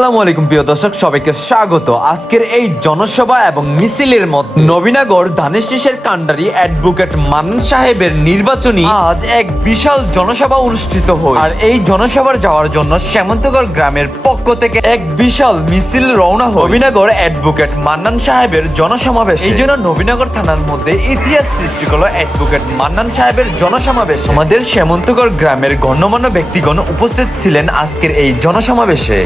আসসালামু আলাইকুম প্রিয় দর্শক, সবাইকে স্বাগত। আজকের এই জনসভা এবং মিছিলের মধ্যে নবীনগর ধানের শীষের কান্ডারি অ্যাডভোকেট মান্নান সাহেবের নির্বাচনী আজ এক বিশাল জনসভা অনুষ্ঠিত হয়। আর এই জনসভার যাওয়ার জন্য শ্যামন্তগর গ্রামের পক্ষ থেকে এক বিশাল মিছিল রওনা হয় নবীনগর অ্যাডভোকেট মান্নান সাহেবের জনসমাবেশ। এই জন্য নবীনগর থানার মধ্যে ইতিহাস সৃষ্টি করলো অ্যাডভোকেট মান্নান সাহেবের জনসমাবেশ। আমাদের শ্যামন্তগর গ্রামের গণ্যমান্য ব্যক্তিগণ উপস্থিত ছিলেন আজকের এই জনসমাবেশে।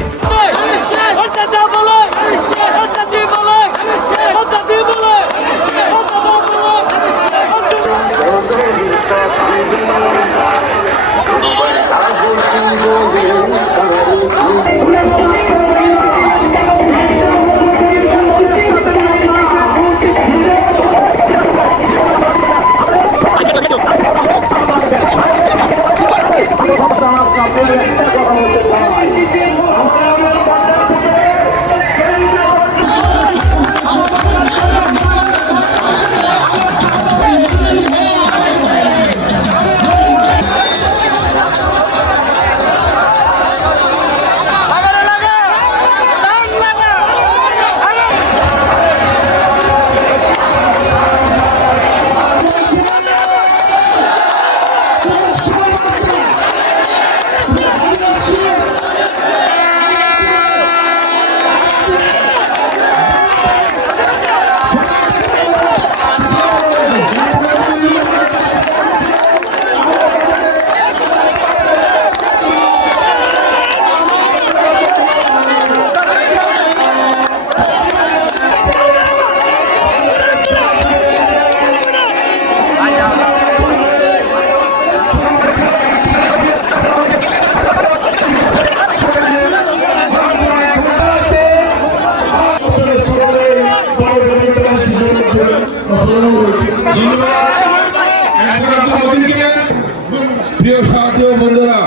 প্রিয় সাথী বন্ধুরা,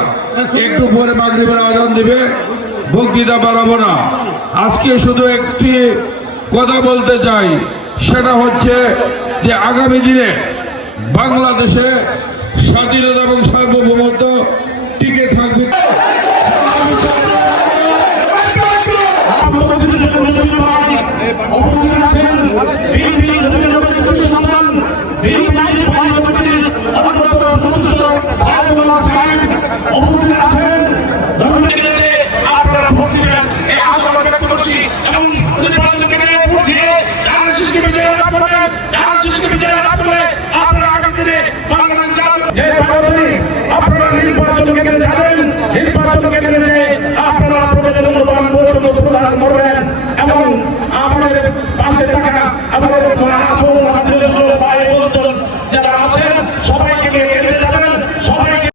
একটু পরে মাগরিবের আজান দিবে, বক্তৃতা বাড়াবো না। আজকে শুধু একটি কথা বলতে চাই, সেটা হচ্ছে যে আগামী দিনে বাংলাদেশে স্বাধীনতা এবং সার্বভৌমত্ব টিকে থাকবে। এবং আমাদের পাশে থাকা আমাদের